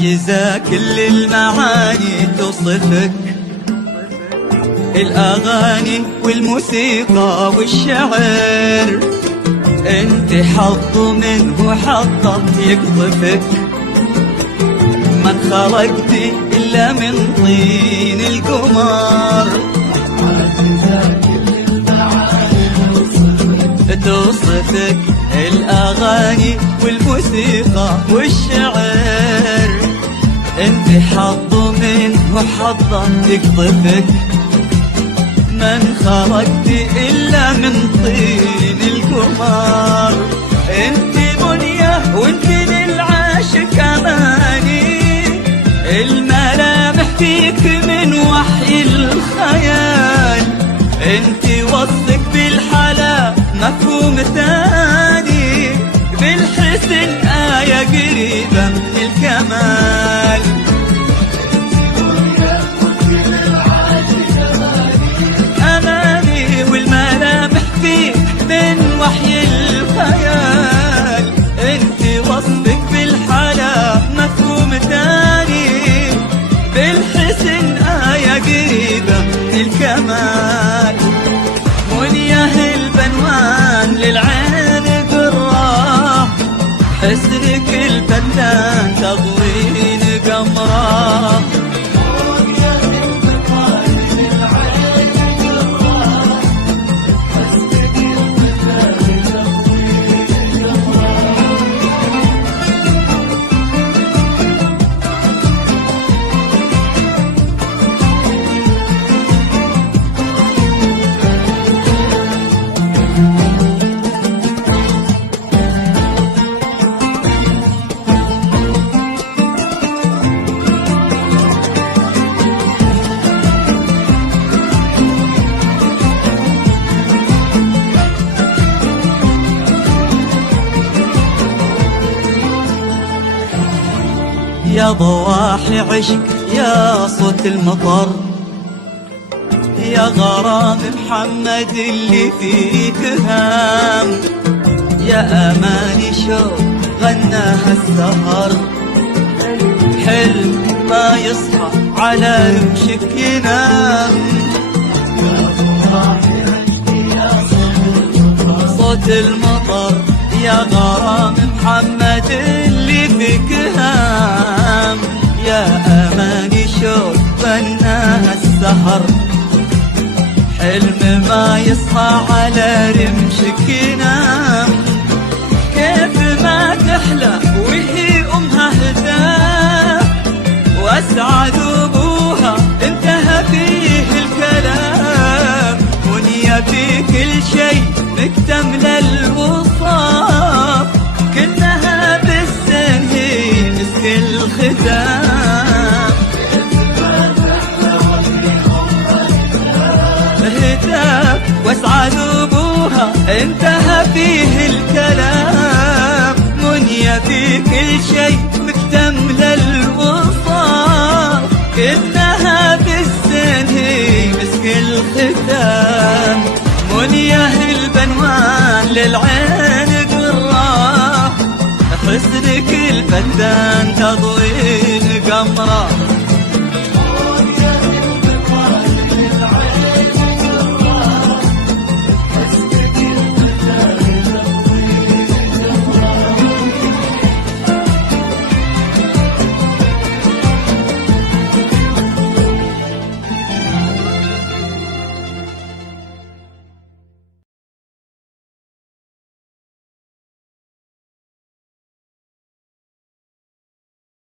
معجزة كل المعاني توصفك، الأغاني والموسيقى والشعر، انت حظ منه حظك يقذفك، ما انخلقتي إلا من طين القمر. توصفك الأغاني والموسيقى والشعر، انت حظ منه حظك يقذفك، ما انخلقتي إلا من طين القمر. انت منية وانت للعاشق أماني، الملامح فيك من وحي الخيال، انت وصفك بالحلا مفهوم ثاني، بالحسن آية قريبة من الكمال. أماني والملامح فيك من وحي الخيال، انت وصفك بالحلا مفهوم ثاني، بالحسن آية قريبة من الكمال. منيه البنوان للعين قرة، حسنك الفتان تضوين قمره. يا ضواحي عشق يا صوت المطر، يا غرام محمد اللي فيك هام، يا أماني شوق غناها السهر، حلم ما يصحى على رمشك ينام. صوت المطر يا غرام محمد اللي فيك هام، يا أماني شوق غناها السهر، حلم ما يصحى على رمشك ينام. كيف ما تحلى وهي أمها هداه، وأسعد أبوها انتهى فيه الكلام، منية في كل شيء مكتمل الوصاف، كلها بالسن هي مسك الختام. هتاف واسعد أبوها انتهى فيه الكلام، منية في كل شيء مكتمل الوصاف،